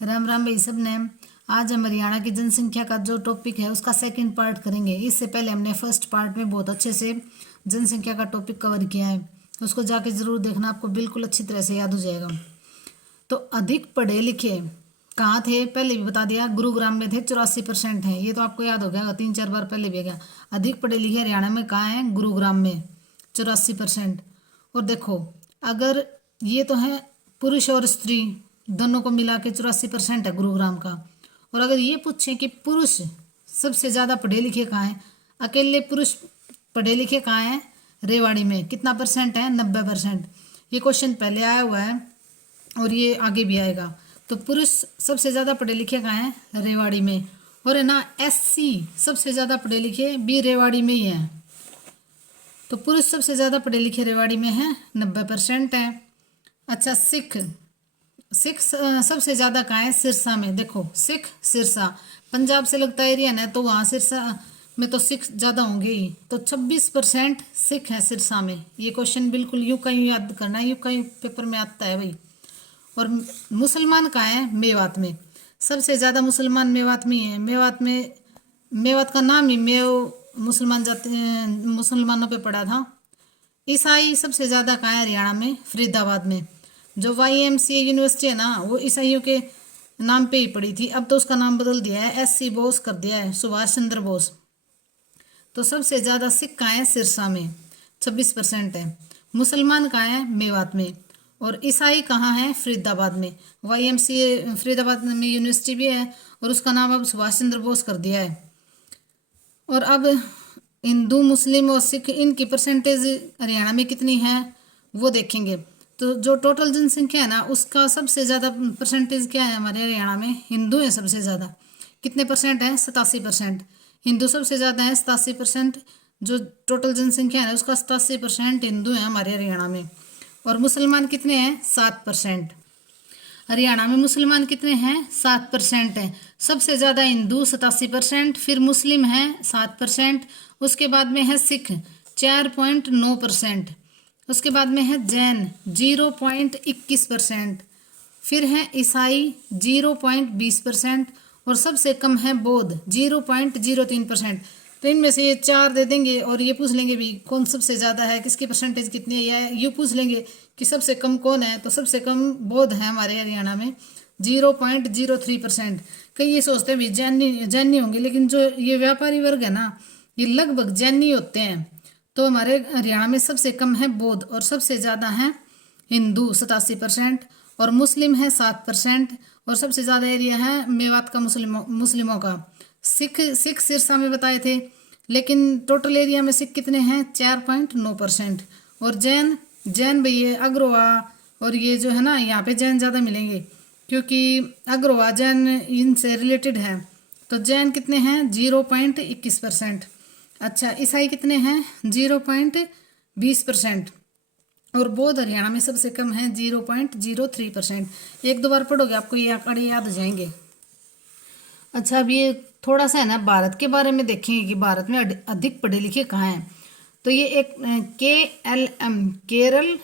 राम राम भाई सब ने। आज हम हरियाणा की जनसंख्या का जो टॉपिक है उसका सेकंड पार्ट करेंगे। इससे पहले हमने फर्स्ट पार्ट में बहुत अच्छे से जनसंख्या का टॉपिक कवर किया है, उसको जाके ज़रूर देखना, आपको बिल्कुल अच्छी तरह से याद हो जाएगा। तो अधिक पढ़े लिखे कहाँ थे, पहले भी बता दिया, गुरुग्राम में थे, 84% हैं। ये तो आपको याद हो गया, 3-4 बार पहले भी गया। अधिक पढ़े लिखे हरियाणा में कहाँ हैं, गुरुग्राम में 84%। और देखो, अगर ये तो है पुरुष और स्त्री दोनों को मिला के 84% है गुरुग्राम का। और अगर ये पूछें कि पुरुष सबसे ज़्यादा पढ़े लिखे कहाँ हैं, अकेले पुरुष पढ़े लिखे कहाँ हैं, रेवाड़ी में कितना परसेंट है, 90%। ये क्वेश्चन पहले आया हुआ है और ये आगे भी आएगा। तो पुरुष सबसे ज़्यादा पढ़े लिखे कहाँ हैं, रेवाड़ी में। और है ना, एससी सबसे ज़्यादा पढ़े लिखे भी रेवाड़ी में ही हैं। तो पुरुष सबसे ज़्यादा पढ़े लिखे रेवाड़ी में हैं, 90% है। अच्छा, सिख सिख सबसे ज़्यादा कहाँ है, सिरसा में। देखो, सिख सिरसा पंजाब से लगता एरिया ना, तो वहाँ सिरसा में तो सिख ज़्यादा होंगे ही। तो 26% सिख है सिरसा में। ये क्वेश्चन बिल्कुल यूँ का यूँ याद करना है, यूँ का यूँ पेपर में आता है भाई। और मुसलमान कहाँ है, मेवात में। सबसे ज़्यादा मुसलमान मेवात में ही है। मेवात का नाम ही मेव मुसलमान जाते मुसलमानों पे पड़ा था। ईसाई सबसे ज़्यादा कहाँ है, हरियाणा में, फरीदाबाद में। जो YMCA यूनिवर्सिटी है ना, वो ईसाइयों के नाम पे ही पड़ी थी, अब तो उसका नाम बदल दिया है, SC बोस कर दिया है, सुभाष चंद्र बोस। तो सबसे ज़्यादा सिख कहाँ है, सिरसा में, 26% है। मुसलमान कहाँ है, मेवात में। और ईसाई कहाँ है, फरीदाबाद में। YMCA फरीदाबाद में यूनिवर्सिटी भी है और उसका नाम अब सुभाष चंद्र बोस कर दिया है। और अब हिंदू, मुस्लिम और सिख, इनकी परसेंटेज हरियाणा में कितनी है वो देखेंगे। तो जो टोटल जनसंख्या है ना, उसका सबसे ज़्यादा परसेंटेज क्या है हमारे हरियाणा में, हिंदू है सबसे ज़्यादा। कितने परसेंट है, 87%। हिंदू सबसे ज़्यादा है, 87%। जो टोटल जनसंख्या है उसका 87% हिंदू है हमारे हरियाणा में। और मुसलमान कितने हैं, 7%। हरियाणा में मुसलमान कितने हैं, 7% हैं। सबसे ज़्यादा हिंदू 87%, फिर मुस्लिम है 7%, उसके बाद में है सिख 4.9%, उसके बाद में है जैन 0.21%, फिर है ईसाई 0.20%, और सबसे कम है बौद्ध 0.03%। तो इनमें से ये 4 दे देंगे और ये पूछ लेंगे भी कौन सबसे ज़्यादा है, किसकी परसेंटेज कितनी है, या ये पूछ लेंगे कि सबसे कम कौन है, तो सबसे कम बौद्ध है हमारे हरियाणा में, 0.03%। कई ये सोचते हैं भी जैनी होंगे, लेकिन जो ये व्यापारी वर्ग है ना, ये लगभग जैनी होते हैं। तो हमारे हरियाणा में सबसे कम है बौद्ध और सबसे ज़्यादा है हिंदू 87%, और मुस्लिम है 7%, और सबसे ज़्यादा एरिया है मेवात का मुस्लिमों का। सिख सिरसा में बताए थे, लेकिन टोटल एरिया में सिख कितने हैं, 4.9%। और जैन जैन भाई ये अग्रवा और ये जो है ना, यहाँ पे जैन ज़्यादा मिलेंगे क्योंकि अग्रवा जैन इनसे रिलेटेड है। तो जैन कितने हैं, 0.21%। अच्छा, ईसाई कितने हैं, 0.20%। और बौद्ध हरियाणा में सबसे कम है, 0.03%। एक दो बार पढ़ोगे आपको ये आंकड़े याद हो जाएंगे। अच्छा, अब ये थोड़ा सा है ना, भारत के बारे में देखेंगे कि भारत में अधिक पढ़े लिखे कहाँ हैं। तो ये एक KLM, केरल,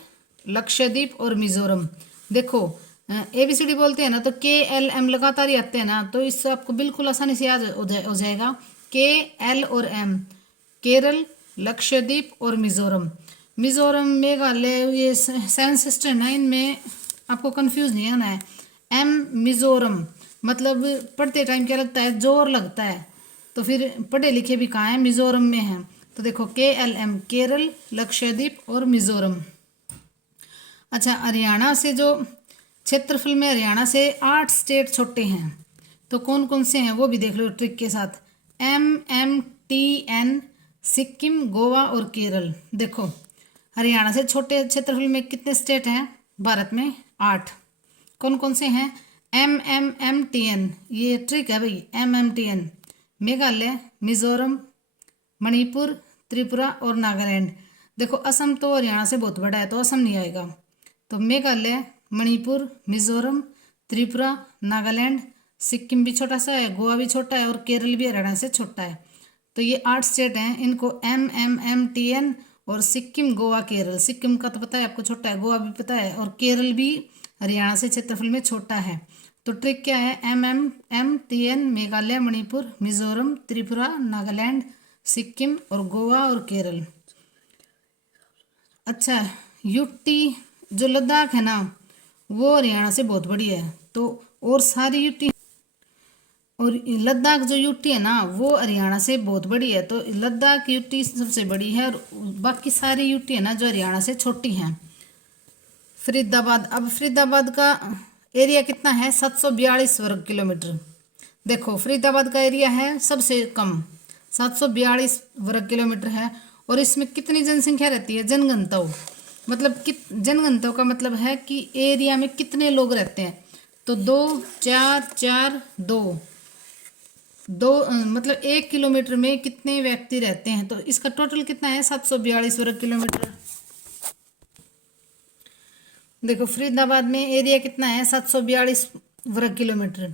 लक्षद्वीप और मिजोरम। देखो, ABCD बोलते हैं ना, तो KLM लगातार ही आते हैं ना, तो इससे आपको बिल्कुल आसानी से याद हो जाएगा। KL और M, केरल, लक्षद्वीप और मिजोरम। मिजोरम, मेघालय, ये 7 सिस्टर 9 में आपको कंफ्यूज नहीं होना है। M मिजोरम मतलब पढ़ते टाइम क्या लगता है, जोर लगता है। तो फिर पढ़े लिखे भी कहाँ हैं, मिजोरम में हैं। तो देखो, KLM, केरल, लक्षद्वीप और मिजोरम। अच्छा, हरियाणा से जो क्षेत्रफल में, हरियाणा से 8 स्टेट छोटे हैं, तो कौन कौन से हैं वो भी देख लो ट्रिक के साथ। MMTN, सिक्किम, गोवा और केरल। देखो, हरियाणा से छोटे क्षेत्रफल में कितने स्टेट हैं भारत में, 8। कौन कौन से हैं, MMTN, ये ट्रिक है भाई, MMTN, मेघालय, मिजोरम, मणिपुर, त्रिपुरा और नागालैंड। देखो, असम तो हरियाणा से बहुत बड़ा है तो असम नहीं आएगा। तो मेघालय, मणिपुर, मिजोरम, त्रिपुरा, नागालैंड, सिक्किम भी छोटा सा है, गोवा भी छोटा है और केरल भी हरियाणा से छोटा है। तो ये 8 स्टेट हैं, इनको MMMTN, और सिक्किम, गोवा, केरल। सिक्किम का तो पता है आपको, छोटा है, गोवा भी पता है, और केरल भी हरियाणा से क्षेत्रफल में छोटा है। तो ट्रिक क्या है, MMMTN मेघालय, मणिपुर, मिजोरम, त्रिपुरा, नागालैंड, सिक्किम और गोवा और केरल। अच्छा, यूटी जो लद्दाख है ना वो हरियाणा से बहुत बड़ी है। तो और सारी यूटी और लद्दाख जो यूटी है ना वो हरियाणा से बहुत बड़ी है। तो लद्दाख यूटी सबसे बड़ी है और बाकी सारी यूटी है ना जो हरियाणा से छोटी हैं। फरीदाबाद, अब फरीदाबाद का एरिया कितना है, 742 वर्ग किलोमीटर। देखो फरीदाबाद का एरिया है सबसे कम 742 वर्ग किलोमीटर है। और इसमें कितनी जनसंख्या रहती है, जनगणतव मतलब जनगणतव का मतलब है कि एरिया में कितने लोग रहते हैं। तो 2 4 4 2 मतलब 1 किलोमीटर में कितने व्यक्ति रहते हैं। तो इसका टोटल कितना है, 742 वर्ग किलोमीटर। देखो फरीदाबाद में एरिया कितना है, 742 वर्ग किलोमीटर।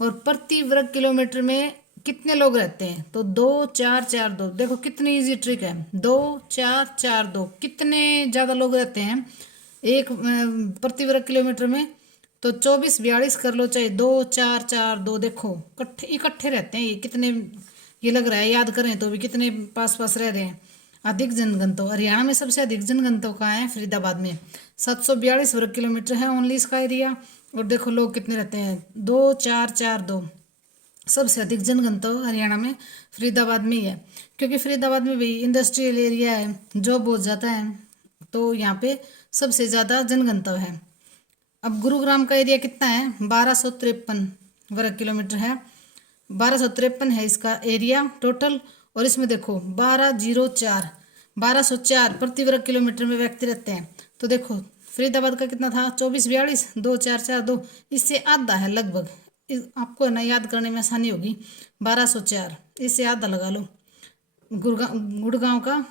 और प्रति वर्ग किलोमीटर में कितने लोग रहते हैं, तो 2 4 4 2। देखो कितनी इजी ट्रिक है, 2 4 4 2 कितने ज़्यादा लोग रहते हैं एक प्रति वर्ग किलोमीटर में। तो 24 42 कर लो, चाहे 2 4 4 2। देखो इकट्ठे रहते हैं ये कितने, ये लग रहा है याद करें तो भी कितने पास पास रह रहे हैं। अधिक जनघनत्व हरियाणा में सबसे अधिक जनघनत्व कहाँ है, फरीदाबाद में 742 वर्ग किलोमीटर है ओनली इसका एरिया। और देखो लोग कितने रहते हैं, 2 4 4 2। सबसे अधिक जनघनत्व हरियाणा में फरीदाबाद में ही है, क्योंकि फरीदाबाद में भी इंडस्ट्रियल एरिया है, जॉब बहुत ज़्यादा है, तो यहाँ पे सबसे ज़्यादा जनघनत्व है। अब गुरुग्राम का एरिया कितना है, 1253 वर्ग किलोमीटर है। 1253 है इसका एरिया टोटल। और इसमें देखो 1204 प्रति वर्ग किलोमीटर में व्यक्ति रहते हैं। तो देखो फरीदाबाद का कितना था, 24 42, 2 4 4 2, इससे आधा है लगभग। आपको है ना याद करने में आसानी होगी, 1204 इससे आधा लगा लो। गुड़गांव का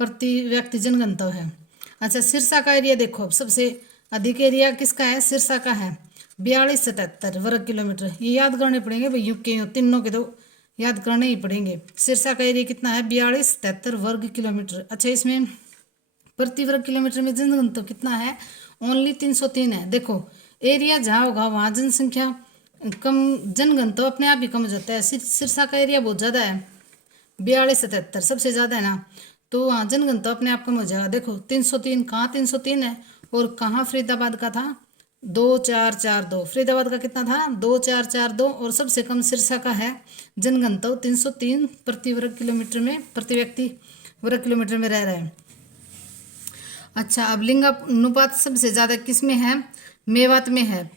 प्रति व्यक्ति जनघनत्व है। अच्छा सिरसा का एरिया देखो, अब सबसे अधिक एरिया किसका है, सिरसा का है 4277 वर्ग किलोमीटर। ये याद करने पड़ेंगे भाई, यूके तीनों के तो याद करने ही पड़ेंगे। सिरसा का एरिया कितना है, 4277 वर्ग किलोमीटर। अच्छा इसमें प्रति वर्ग किलोमीटर में जनघनत्व कितना है, ओनली 303 है। देखो एरिया जहाँ होगा वहाँ जनसंख्या कम, जनघनत्व अपने आप ही कम हो जाता है। सिरसा का एरिया बहुत ज़्यादा है, 4277 सबसे ज़्यादा है ना, तो वहाँ जनघनत्व अपने आप कम हो जाएगा। देखो 303 कहाँ 303 है, और कहाँ फरीदाबाद का था 2 4 4 2। फरीदाबाद का कितना था 2 4 4 2, और सबसे कम सिरसा का है जनघनत्व 303 प्रति वर्ग किलोमीटर में, प्रति व्यक्ति वर्ग किलोमीटर में रह रहे हैं। अच्छा अब लिंगानुपात सबसे ज़्यादा किस में है, मेवात में है।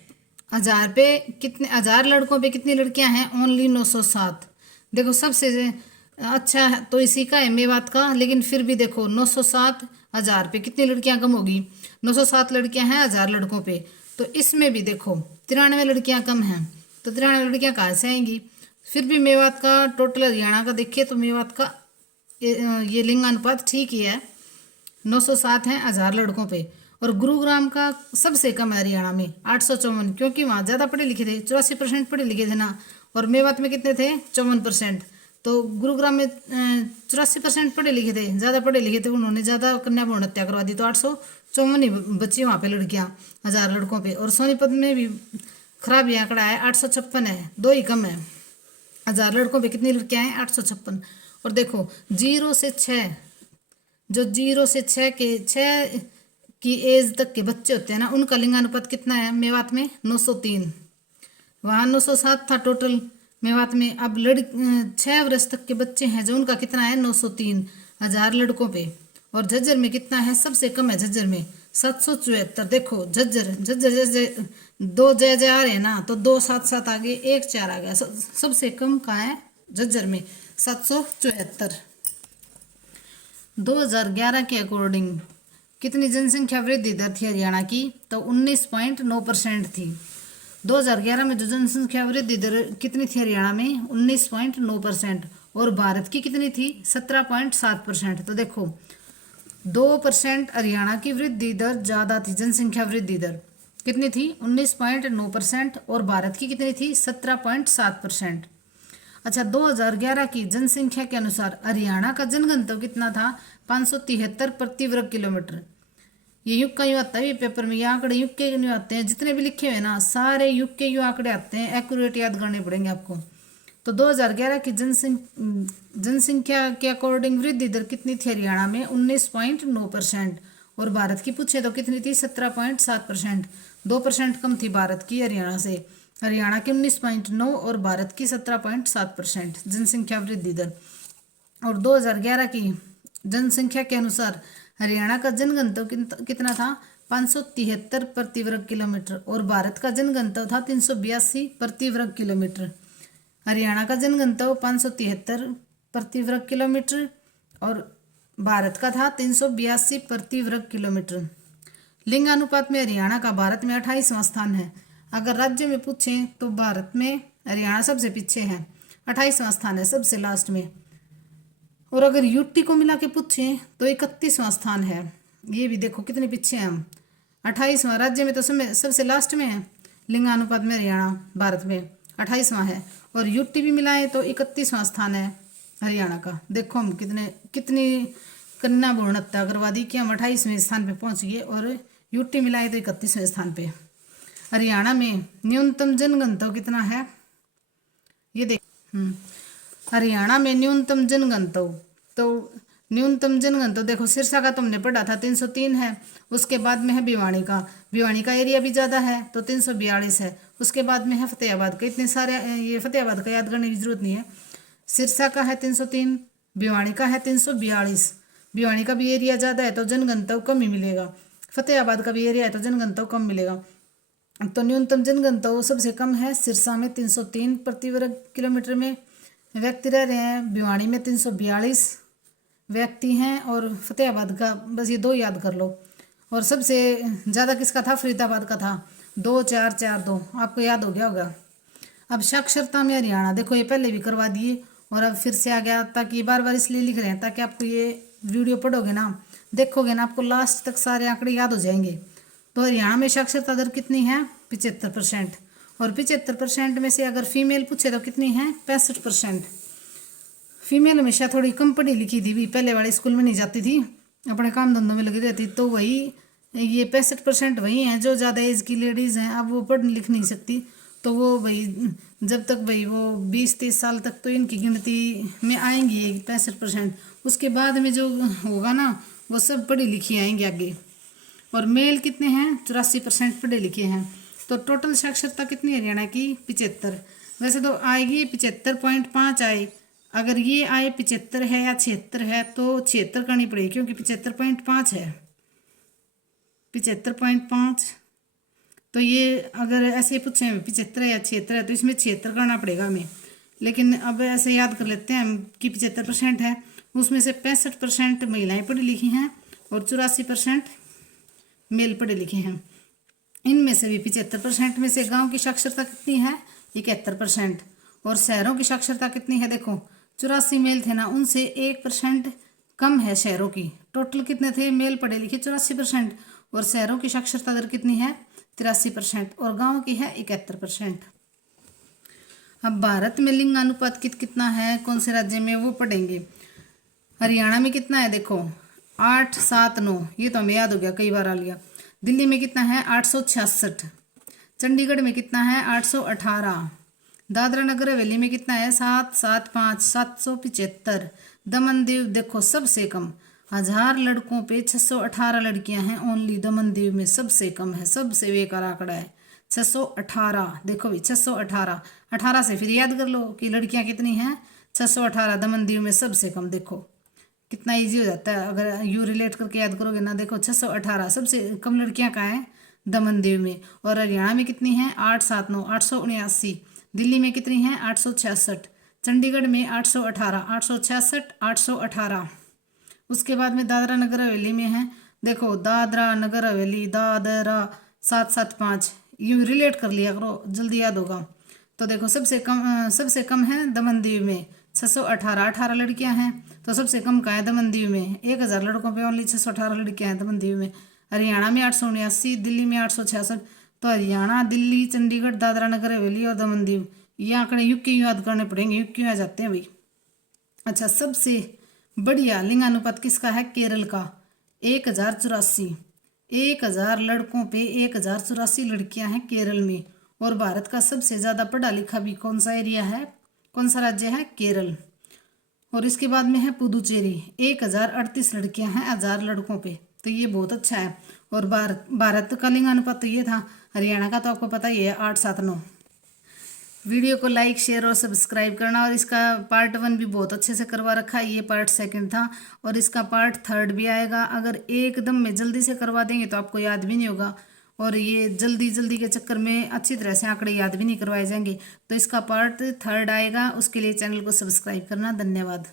1000 पे कितने, 1000 लड़कों पे कितनी लड़कियां हैं, ओनली 907। देखो सबसे अच्छा है तो इसी का है मेवात का, लेकिन फिर भी देखो 907 1000 पे कितनी लड़कियां कम होगी, 907 लड़कियां हैं 1000 लड़कों पे। तो इसमें भी देखो 93 लड़कियां कम हैं, तो 93 लड़कियां कहाँ से आएंगी। फिर भी मेवात का टोटल हरियाणा का देखिए तो मेवात का ये लिंगानुपात ठीक ही है, 907 हैं 1000 लड़कों पे। और गुरुग्राम का सबसे कम है हरियाणा में 854, क्योंकि वहाँ ज़्यादा पढ़े लिखे थे, 84% पढ़े लिखे थे ना, और मेवात में कितने थे 54%। तो गुरुग्राम में 84% पढ़े लिखे थे, ज़्यादा पढ़े लिखे थे, उन्होंने ज़्यादा कन्या भ्रूण हत्या करवा दी, तो 854 ही बची वहाँ पे लड़कियाँ 1000 लड़कों पे। और सोनीपत में भी खराब ये आंकड़ा है, 856 है, 2 ही कम है। 1000 लड़कों पे कितनी लड़कियाँ हैं 856। और देखो 0 से 6, जो 0 से 6 की एज तक के बच्चे होते हैं ना, उनका लिंगानुपात कितना है मेवात में 903। वहाँ 907 था टोटल मेवात में। अब 6 वर्ष तक के बच्चे हैं जो उनका कितना है 903 1000 लड़कों पे। और झज्जर में कितना है, सबसे कम है झज्जर में 774। देखो झज्जर जैसे 2 जय आ रहे हैं ना, तो 2 7 7 आगे 1 4 आ गया, सबसे कम कहाँ है झज्जर में 774। 2011 के अकॉर्डिंग कितनी जनसंख्या वृद्धि दर थी हरियाणा की, तो 19.9% थी। 2011 में जो जनसंख्या वृद्धि दर कितनी थी हरियाणा में 19.9%, और भारत की कितनी थी 17.7%। तो देखो 2% हरियाणा की वृद्धि दर ज़्यादा थी, जनसंख्या वृद्धि दर कितनी थी 19.9%, और भारत की कितनी थी 17.7%। अच्छा 2011 की जनसंख्या के अनुसार हरियाणा का जनघनत्व कितना था 573 प्रति वर्ग किलोमीटर। ये युग का यूँ आता है ये पेपर में, ये आंकड़े युग के नहीं आते हैं, जितने भी लिखे हुए ना सारे युग के यूँ आंकड़े आते हैं, एक्यूरेट याद करने पड़ेंगे आपको। तो 2011 की जनसंख्या के अकॉर्डिंग वृद्धि दर कितनी थी हरियाणा में? 19.9%। और भारत की पूछे तो कितनी थी? 17.7%। 2% कम थी भारत की हरियाणा से। हरियाणा की 19.9 और भारत की 17.7% जनसंख्या वृद्धि दर। और 2011 की जनसंख्या के अनुसार हरियाणा का जनघनत्व कितना था? 573 प्रति वर्ग किलोमीटर। और भारत का जनघनत्व था 382 प्रति वर्ग किलोमीटर। हरियाणा का जनघनत्व 573 प्रति वर्ग किलोमीटर और भारत का था 382 प्रति वर्ग किलोमीटर। लिंग अनुपात में हरियाणा का भारत में 28वां स्थान है। अगर राज्य में पूछें तो भारत में हरियाणा सबसे पीछे है, 28वां स्थान है, सबसे लास्ट में। और अगर यूटी को मिला के पूछें तो 31वां स्थान है। ये भी देखो कितने पीछे हैं हम, 28वां। राज्य में तो सबसे लास्ट में है, लिंगानुपात में हरियाणा भारत में 28वां है। और यूटी भी मिलाए तो 31वां स्थान है हरियाणा का। देखो हम कितनी कन्या भ्रूण हत्या करवा दी कि हम 28वें स्थान पे पहुंच गए, और यूटी मिलाए तो 31वें स्थान पे। हरियाणा में न्यूनतम जनघनत्व कितना है? ये देख हरियाणा में न्यूनतम जनघनत्व, तो न्यूनतम जनघनत्व देखो सिरसा का तुमने पढ़ा था 303 है। उसके बाद में है भिवानी का एरिया भी ज़्यादा है तो 342 है। उसके बाद में है फतेहाबाद का, इतने सारे ये फतेहाबाद का याद करने की जरूरत नहीं है। सिरसा का है 303, भिवानी का है 342। भिवानी का भी एरिया ज़्यादा है तो जनघनत्व कम ही मिलेगा, फतेहाबाद का भी एरिया है तो जनघनत्व कम मिलेगा। तो न्यूनतम जनघनत्व सबसे कम है सिरसा में 303 प्रति वर्ग किलोमीटर में व्यक्ति रह रहे हैं। भिवानी में 342 व्यक्ति हैं और फतेहाबाद का बस ये 2 याद कर लो। और सबसे ज़्यादा किसका था? फरीदाबाद का था, 2442, आपको याद हो गया होगा। अब साक्षरता में हरियाणा, देखो ये पहले भी करवा दिए और अब फिर से आ गया, ताकि बार बार इसलिए लिख रहे हैं ताकि आपको ये वीडियो पढ़ोगे ना, देखोगे ना, आपको लास्ट तक सारे आंकड़े याद हो जाएंगे। तो हरियाणा में साक्षरता दर कितनी है? 75%। और 75% में से अगर फीमेल पूछे तो कितनी है? 65%। फीमेल हमेशा थोड़ी कम पढ़ी लिखी थी, भी पहले वाले स्कूल में नहीं जाती थी, अपने काम धंधों में लगी रहती, तो वही ये 65% वही हैं जो ज़्यादा एज की लेडीज़ हैं। अब वो पढ़ लिख नहीं सकती तो वो भाई जब तक भाई वो 20-30 साल तक तो इनकी गिनती में आएंगी 65%। उसके बाद में जो होगा ना वो सब पढ़ी लिखी आएंगे आगे। और मेल कितने हैं? 84% पढ़े लिखे हैं। तो टोटल साक्षरता कितनी है हरियाणा की? 75। वैसे तो आएगी 75.5 आए, अगर ये आए 75 है या 76 है तो 76 करनी पड़ेगी, क्योंकि 75.5 है, 75.5। तो ये अगर ऐसे पूछे 75 है या 76 है तो इसमें 76 करना पड़ेगा हमें। लेकिन अब ऐसे याद कर लेते हैं हम कि 75% है, उसमें से 65% महिलाएं पढ़ी लिखी हैं और 84% मेल पढ़े लिखे हैं। इनमें से भी 75% में से गांव की साक्षरता कितनी है? 71%। और शहरों की साक्षरता कितनी है? देखो 84 मेल थे ना, उनसे 1% कम है शहरों की। टोटल कितने थे मेल पढ़े लिखे? 84%। और शहरों की साक्षरता दर कितनी है? 83%। और गाँव की है 71%। अब भारत में लिंग अनुपात कितना है, कौन से राज्य में, वो पढ़ेंगे। हरियाणा में कितना है? देखो 8, 7, 9, ये तो हमें याद हो गया, कई बार आ लिया। दिल्ली में कितना है? 866। चंडीगढ़ में कितना है? 818। दादरा नगर हवेली में कितना है? 775, 775। दमन दीव देखो सबसे कम, 1000 लड़कों पे 618 लड़कियां हैं ओनली। दमन दीव में सबसे कम है, सबसे बेकार आंकड़ा है 618। देखो भाई 618, 18 से फिर याद कर लो कि लड़कियां कितनी हैं, 618। दमन दीव में सबसे कम, देखो कितना इजी हो जाता है अगर यू रिलेट करके याद करोगे ना। देखो 618 सबसे कम लड़कियां कहाँ हैं? दमन दीव में। और हरियाणा में कितनी हैं? 879, 879। दिल्ली में कितनी हैं? 866। चंडीगढ़ में 818, 866, 818। उसके बाद में दादरा नगर हवेली में है, देखो दादरा नगर हवेली, दादरा 775। यूँ रिलेट कर लिया करो, जल्दी याद होगा। तो देखो सबसे कम है दमन दीव में 618, 18 लड़कियां हैं। तो सबसे कम का है दमन दीव में, 1000 लड़कों पे ओनली 618 लड़कियां हैं दमन दीव में। हरियाणा में 879, दिल्ली में 866। तो हरियाणा, दिल्ली, चंडीगढ़, दादरा नगर हवेली और दमन दीव, ये आंकड़े युग के याद करने पड़ेंगे, युग क्यों आ जाते हैं भाई। अच्छा, सबसे बढ़िया लिंगानुपात किसका है? केरल का 1084। 1000 लड़कों पे 1084 लड़कियां हैं केरल में। और भारत का सबसे ज़्यादा पढ़ा लिखा भी कौन सा एरिया है, कौन सा राज्य है, केरल। और इसके बाद में है पुदुचेरी, 1038 लड़कियां हैं 1000 लड़कों पे, तो ये बहुत अच्छा है। और भारत का लिंगानुपात तो ये था। हरियाणा का तो आपको पता ही है 879। वीडियो को लाइक शेयर और सब्सक्राइब करना। और इसका पार्ट 1 भी बहुत अच्छे से करवा रखा है, ये पार्ट 2 था और इसका पार्ट 3 भी आएगा। अगर एकदम में जल्दी से करवा देंगे तो आपको याद भी नहीं होगा, और ये जल्दी जल्दी के चक्कर में अच्छी तरह से आंकड़े याद भी नहीं करवाए जाएंगे। तो इसका पार्ट 3 आएगा, उसके लिए चैनल को सब्सक्राइब करना। धन्यवाद।